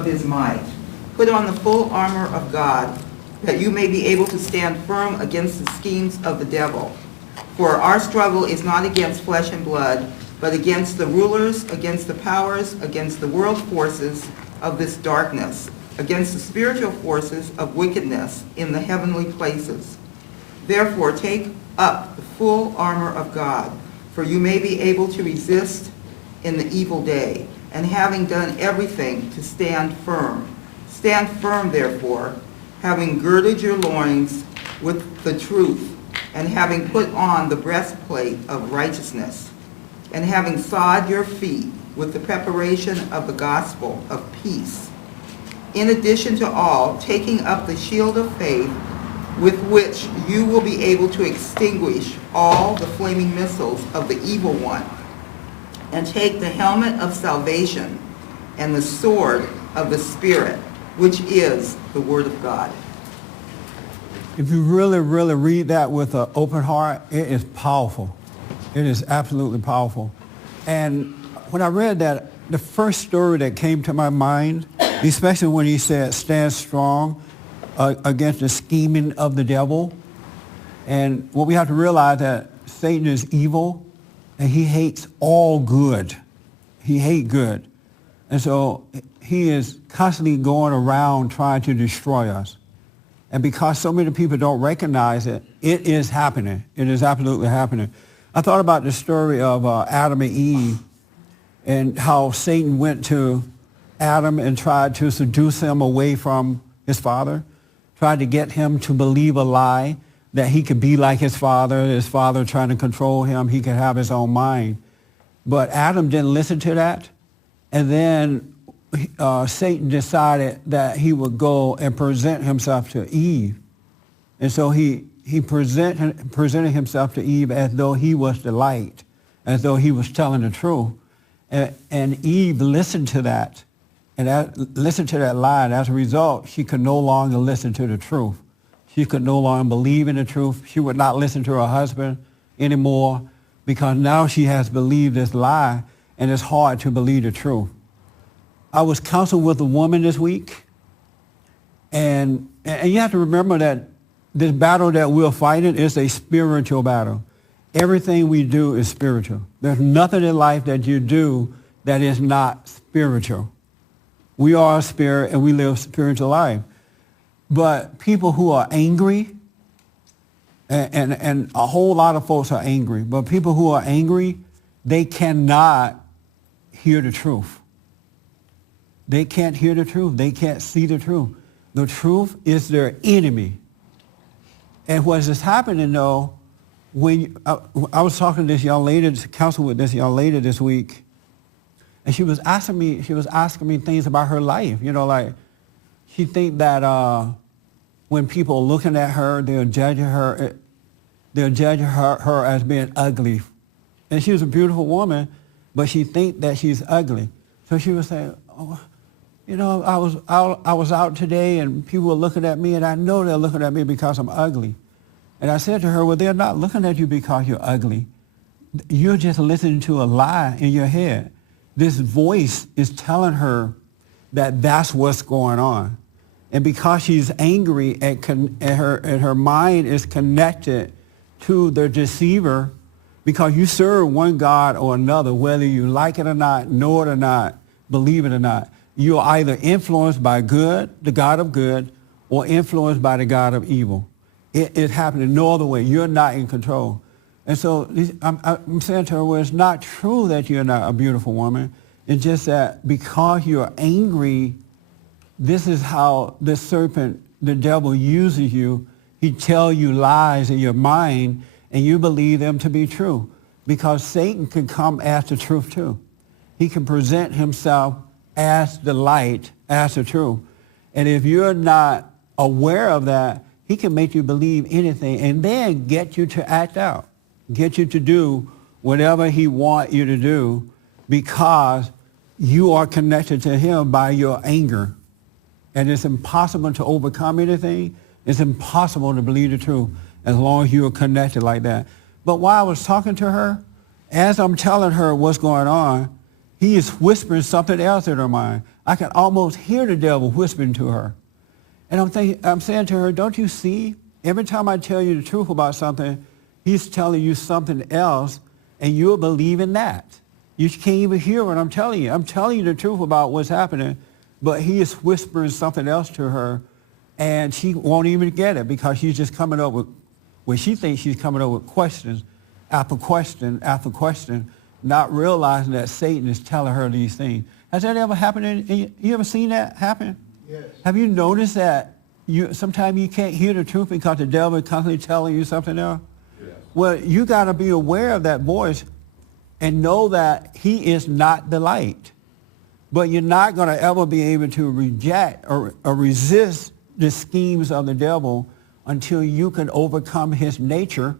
of his might. Put on the full armor of God, that you may be able to stand firm against the schemes of the devil. For our struggle is not against flesh and blood, but against the rulers, against the powers, against the world forces of this darkness, against the spiritual forces of wickedness in the heavenly places. Therefore, take up the full armor of God, for you may be able to resist in the evil day, and having done everything, to stand firm. Stand firm, therefore, having girded your loins with the truth, and having put on the breastplate of righteousness, and having shod your feet with the preparation of the gospel of peace. In addition to all, taking up the shield of faith, with which you will be able to extinguish all the flaming missiles of the evil one, and take the helmet of salvation and the sword of the Spirit, which is the Word of God. If you really, really read that with an open heart, it is powerful. It is absolutely powerful. And when I read that, the first story that came to my mind, especially when he said, stand strong against the scheming of the devil. And what we have to realize that Satan is evil, and he hates all good. He hates good. And so he is constantly going around trying to destroy us. And because so many people don't recognize it, it is happening. It is absolutely happening. I thought about the story of Adam and Eve and how Satan went to Adam and tried to seduce him away from his father, tried to get him to believe a lie that he could be like his father trying to control him, he could have his own mind. But Adam didn't listen to that. And then Satan decided that he would go and present himself to Eve. And so he presented himself to Eve as though he was the light, as though he was telling the truth. And Eve listened to that, and listened to that lie. And as a result, she could no longer listen to the truth. She could no longer believe in the truth. She would not listen to her husband anymore because now she has believed this lie, and it's hard to believe the truth. I was counseling with a woman this week, and you have to remember that this battle that we're fighting is a spiritual battle. Everything we do is spiritual. There's nothing in life that you do that is not spiritual. We are a spirit, and we live spiritual life. But people who are angry, and a whole lot of folks are angry, but people who are angry, they cannot hear the truth. They can't hear the truth. They can't see the truth. The truth is their enemy. And what is happening, though, when I was talking to this young lady, counsel with this young lady this week, and she was asking me things about her life. You know, like she think that when people are looking at her, they'll judge her as being ugly. And she was a beautiful woman, but she think that she's ugly. So she was saying, oh, you know, I was out today and people were looking at me, and I know they're looking at me because I'm ugly. And I said to her, well, they're not looking at you because you're ugly. You're just listening to a lie in your head. This voice is telling her that that's what's going on. And because she's angry and her mind is connected to the deceiver, because you serve one God or another, whether you like it or not, know it or not, believe it or not, you're either influenced by good, the God of good, or influenced by the God of evil. It happened no other way. You're not in control. And so I'm saying to her, well, it's not true that you're not a beautiful woman. It's just that because you're angry, this is how the serpent, the devil, uses you. He tells you lies in your mind, and you believe them to be true. Because Satan can come as the truth too. He can present himself as the light, as the truth. And if you're not aware of that, he can make you believe anything and then get you to act out, get you to do whatever he wants you to do because you are connected to him by your anger. And it's impossible to overcome anything. It's impossible to believe the truth as long as you are connected like that. But while I was talking to her, as I'm telling her what's going on, he is whispering something else in her mind. I can almost hear the devil whispering to her. And I'm saying to her, don't you see? Every time I tell you the truth about something, he's telling you something else, and you'll believe in that. You can't even hear what I'm telling you. I'm telling you the truth about what's happening, but he is whispering something else to her, and she won't even get it because she's just coming up with, well, she thinks she's coming up with questions after question after question, not realizing that Satan is telling her these things. Has that ever happened? You ever seen that happen? Yes. Have you noticed that sometimes you can't hear the truth because the devil is constantly telling you something else? Yes. Well, you got to be aware of that voice and know that he is not the light. But you're not going to ever be able to reject or resist the schemes of the devil until you can overcome his nature.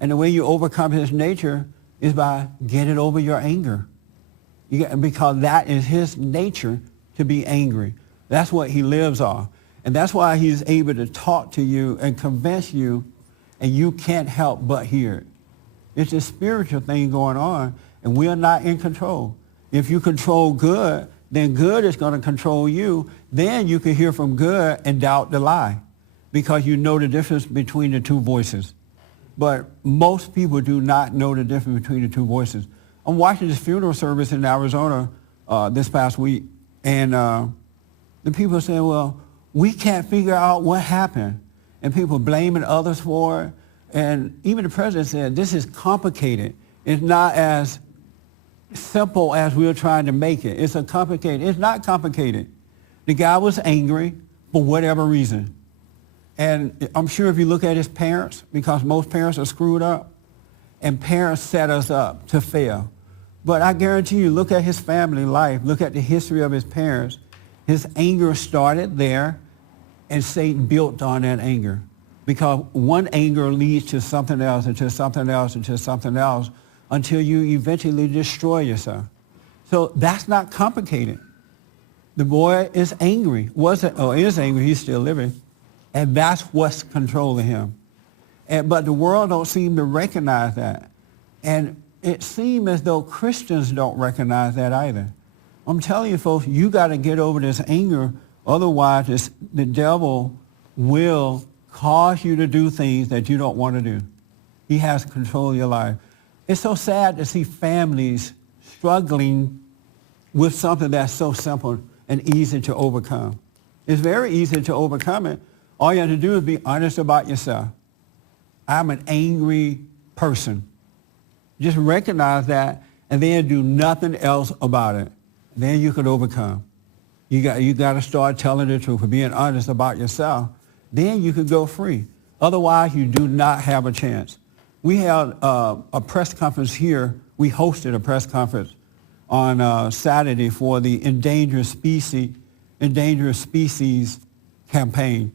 And the way you overcome his nature is by getting over your anger. Because that is his nature, to be angry. That's what he lives off. And that's why he's able to talk to you and convince you, and you can't help but hear it. It's a spiritual thing going on, and we're not in control. If you control good, then good is going to control you. Then you can hear from good and doubt the lie because you know the difference between the two voices. But most people do not know the difference between the two voices. I'm watching this funeral service in Arizona this past week, and the people are saying, well, we can't figure out what happened. And people blaming others for it. And even the president said, this is complicated. It's not as simple as we're trying to make it. It's not complicated. The guy was angry for whatever reason. And I'm sure if you look at his parents, because most parents are screwed up, and parents set us up to fail. But I guarantee you, look at his family life, look at the history of his parents. His anger started there, and Satan built on that anger. Because one anger leads to something else, and to something else, and to something else, until you eventually destroy yourself. So that's not complicated. The boy is angry. Is angry, he's still living. And that's what's controlling him. But the world don't seem to recognize that. And it seems as though Christians don't recognize that either. I'm telling you, folks, you got to get over this anger. Otherwise, the devil will cause you to do things that you don't want to do. He has control of your life. It's so sad to see families struggling with something that's so simple and easy to overcome. It's very easy to overcome it. All you have to do is be honest about yourself. I'm an angry person. Just recognize that and then do nothing else about it. Then you can overcome. You got to start telling the truth and being honest about yourself. Then you can go free. Otherwise, you do not have a chance. We had a press conference here. We hosted a press conference on Saturday for the Endangered Species campaign.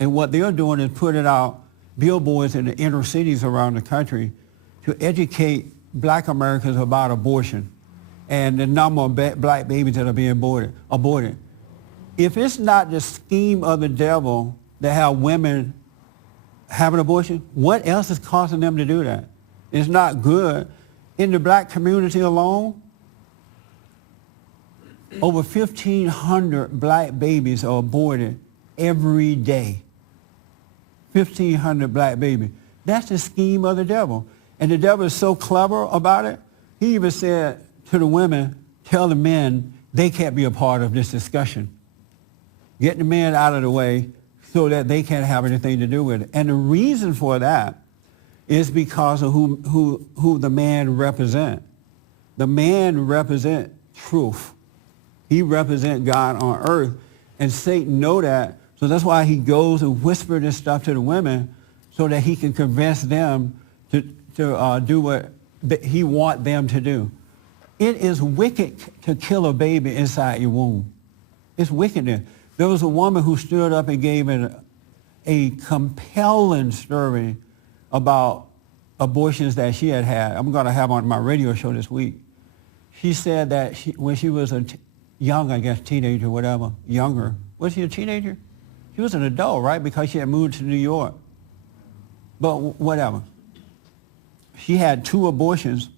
And what they're doing is putting out billboards in the inner cities around the country to educate black Americans about abortion and the number of black babies that are being aborted. If it's not the scheme of the devil to have women have an abortion, what else is causing them to do that? It's not good. In the black community alone, over 1,500 black babies are aborted every day. 1,500 black babies. That's the scheme of the devil. And the devil is so clever about it, he even said to the women, tell the men they can't be a part of this discussion. Get the men out of the way so that they can't have anything to do with it. And the reason for that is because of who the man represents. The man represents truth. He represents God on earth. And Satan knows that. So that's why he goes and whispers this stuff to the women so that he can convince them to do what he wants them to do. It is wicked to kill a baby inside your womb. It's wickedness. There was a woman who stood up and gave a compelling story about abortions that she had had. I'm going to have on my radio show this week. She said that when she was young, I guess, teenager, whatever, younger. Was she a teenager? She was an adult, right? Because she had moved to New York. But whatever. She had 2 abortions.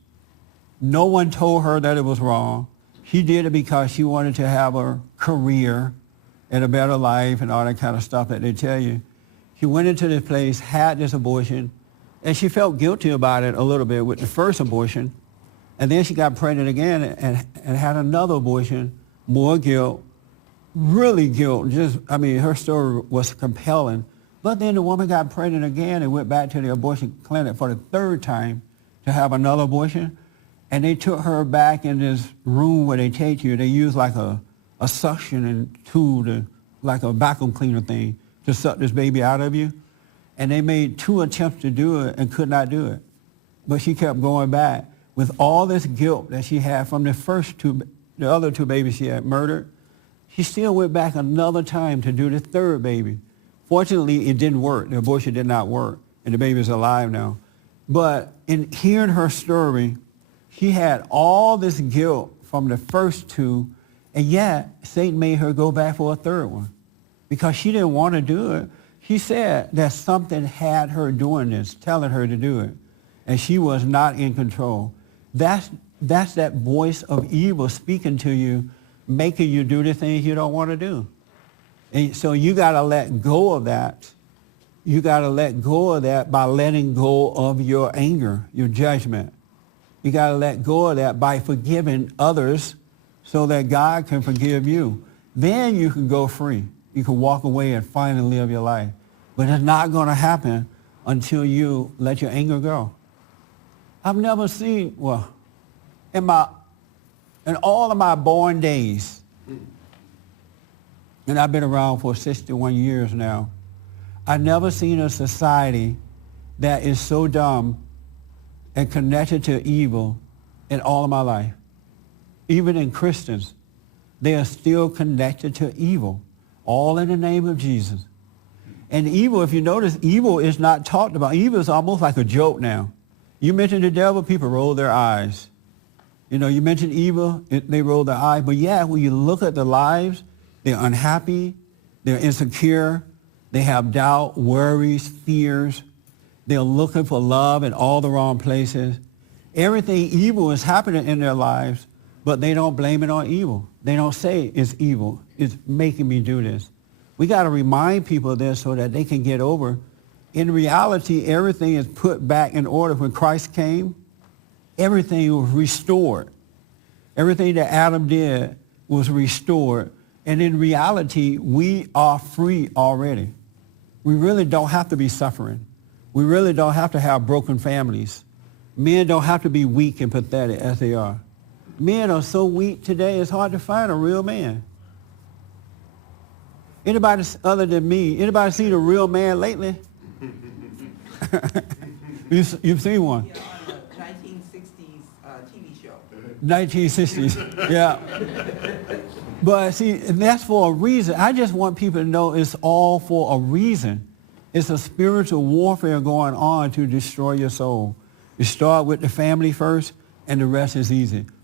No one told her that it was wrong. She did it because she wanted to have a career and a better life and all that kind of stuff that they tell you. She went into this place, had this abortion, and she felt guilty about it a little bit with the first abortion. And then she got pregnant again and had another abortion, more guilt, really guilt. Her story was compelling. But then the woman got pregnant again and went back to the abortion clinic for the third time to have another abortion. And they took her back in this room where they take you. They use like a suction tool, like a vacuum cleaner thing, to suck this baby out of you. And they made 2 attempts to do it and could not do it. But she kept going back with all this guilt that she had from the other 2 babies she had murdered. She still went back another time to do the third baby. Fortunately, it didn't work. The abortion did not work, and the baby is alive now. But in hearing her story, she had all this guilt from the first 2, and yet Satan made her go back for a third one because she didn't want to do it. She said that something had her doing this, telling her to do it, and she was not in control. That's that voice of evil speaking to you, making you do the things you don't want to do. And so you got to let go of that. You got to let go of that by letting go of your anger, your judgment. You got to let go of that by forgiving others so that God can forgive you. Then you can go free. You can walk away and finally live your life. But it's not going to happen until you let your anger go. I've never seen, in all of my born days, and I've been around for 61 years now, I've never seen a society that is so dumb and connected to evil in all of my life. Even in Christians, they are still connected to evil, all in the name of Jesus. And evil, if you notice, evil is not talked about. Evil is almost like a joke now. You mention the devil, people roll their eyes. You mention evil, they roll their eyes. But yeah, when you look at the lives, they're unhappy, they're insecure, they have doubt, worries, fears. They're looking for love in all the wrong places. Everything evil is happening in their lives, but they don't blame it on evil. They don't say it's evil. It's making me do this. We got to remind people of this so that they can get over. In reality, everything is put back in order. When Christ came, everything was restored. Everything that Adam did was restored. And in reality, we are free already. We really don't have to be suffering. We really don't have to have broken families. Men don't have to be weak and pathetic as they are. Men are so weak today, it's hard to find a real man. Anybody other than me, anybody seen a real man lately? You've seen one? Yeah, on the 1960s TV show. 1960s, yeah. But see, that's for a reason. I just want people to know it's all for a reason. It's a spiritual warfare going on to destroy your soul. You start with the family first, and the rest is easy.